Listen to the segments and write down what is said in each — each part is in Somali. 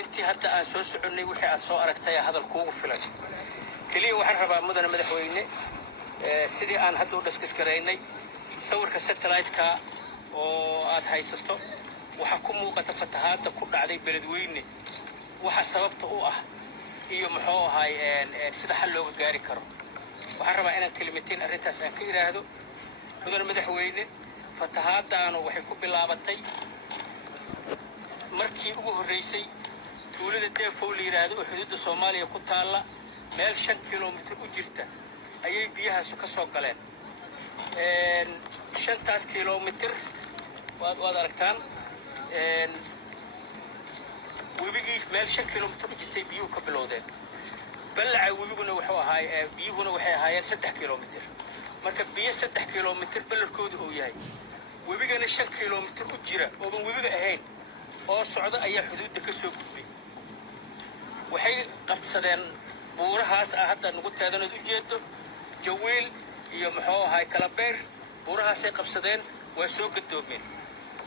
intii hadda aan soo soconnay wixii aad soo aragtay hadal kuugu filan kaliya waxaan rabaa mudane madaxweyne sidii aan hadda u dhaskasgaraynay sawirka satellite-ka oo aad haysato waxa ku muuqata fatahaadda ku dhacday beledweyne waxa sababta u ah iyo muxuu ahay sida xal looga gaari karo waxaan rabaa inaan kalimateen arrintaas aan ka iraahdo mudane madaxweyne fatahaaddaanu waxay ku bilaabatay markii ugu horreysay tuulada deefow la yiraahdo oo xuduudda Soomaaliya ku taala meel 5 kiiloomitir u jirta ayay biyahaas ka soo galeen 5 kiiloomitir waad aragtaan webigii meel 5 kiiloomitir u jirtay biyuhu ka bilowdeen balaca webiguna wuxuu ahaa biyuhuna waxay ahaayeen 3 kiiloomitir marka biyo 3 kiiloomitir balarkoodu uu yahay webigana 5 kiiloomitir u jira oo ban webiga ahayn oo socda ayaa xuduudda ka soo gudbay waxay qabsadeen buurahaas hadda nagu taadanood u jeedo jawiil iyo muxuu ahaa kala beer buurahaasay qabsadeen waa soo gadoomeen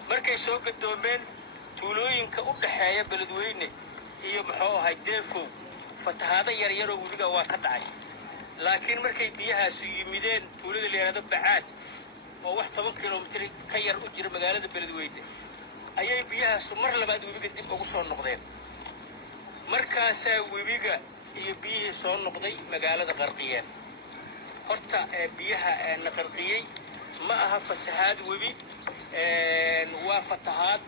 markay soo gadoomeen tuulooyinka u dhaxeeya beledweyne iyo muxuu ahaa deefow fatahaada yar yar oo webiga waa ka dhacay laakiin markay biyahaas yimideen tuulada la yiraahdo bacaad oo wax 10 kiiloomitir ka yar u jira magaalada beledweyne ayay biyahaas mar labaad webiga dib ugu soo noqdeen markaas webiga iyo biyihii soo noqday magaalada qarqiyeen horta biyaha la qarqiyay ma aha fatahaad webi waa fatahaad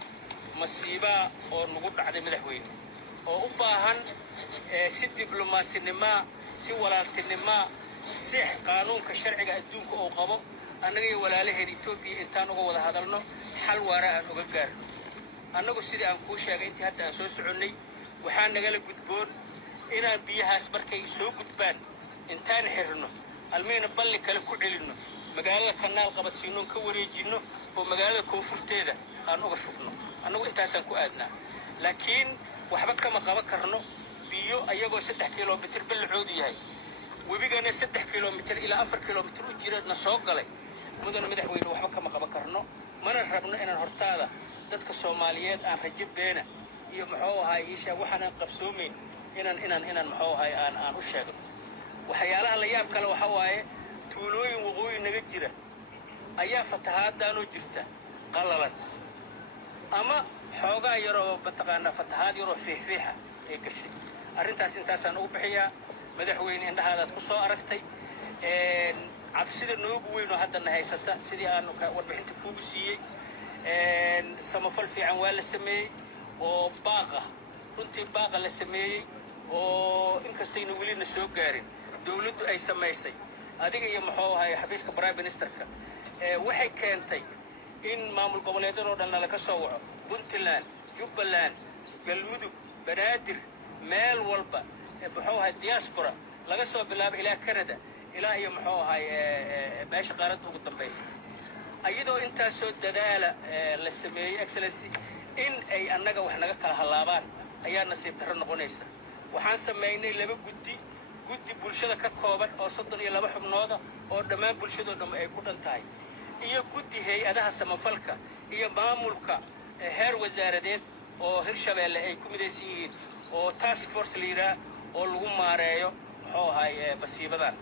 masiiba oo nagu dhacday madaxweyne oo u baahan si diblomaasnimo si walaaltinimo si qaanuunka sharciga adduunka oo qabo annaga iyo walaalaheen Itoobiya intaan uga wada hadalno xal waara aan uga gaarno annagu sidii aan ku sheegay intii hadda aan soo soconnay waxaa nagala gudboon inaan biyahaas markay soo gudbaan intaan xirno almeena balli kale ku celinno magaalada kanaal qabadsiino ka wareejino oo magaalada koonfurteeda aan uga shubno annagu intaasaan ku aadnaa laakiin waxba kama qaban karno biyo ayagoo 3 kiiloomitir balcoodu yahay webigana 3 kiiloomitir ilaa 4 kiiloomitir u jirana soo galay mudane madaxweyne waxba kama qaban karno mana rabno inaan hortaada dadka Soomaaliyeed aan rajib beena iyo muxuu ahaa isha waxaan qabsoomeyn inaan muxuu ahaa aan u sheego waxyaalaha la yaab kale waxa waaye tuulooyin waqooyi naga jira ayaa fatahaadaan oo jirta qalalan ama xoogaa yaroo bataqaana fatahaad yaroo fiixa ay gashay arrintaas intaasaan ugu bixiyaa madaxweyne indhahaadaad ku soo aragtay cabsida noogu weyn oo hadda na haysata sidii aan warbixinta kuugu siiyey samafal fiican waa la sameeyey oo baaqa runtii baaqa la sameeyey oo inkastayna weli na soo gaarin dawladdu ay samaysay adiga iyo muxuu ahaa xafiiska prime ministerka waxay keentay in maamul goboleedyada oo dhan laga soo waco Puntland Jubbaland Galmudug Banaadir meel walba muxuu ahaa diaspora laga soo bilaabo ilaa Canada ilaa iyo muxuu ahaa meesha qaaradda ugu dambaysa ayadoo intaas soo dadaala la sameeyay excellency in ay annaga wax naga kala halaabaan ayaa nasiib darro noqonaysa waxaan sameeynay 2 guddi bulshada ka kooban oo 32 xubnooda oo dhammaan bulshada dhamma ay ku dhantahay iyo guddi hay'adaha samafalka iyo maamulka heer wasaaradeed oo Hirshabeelle ay ku midaysan yihiin oo task force leader oo lagu maareeyo muxuu ahaa masiibadan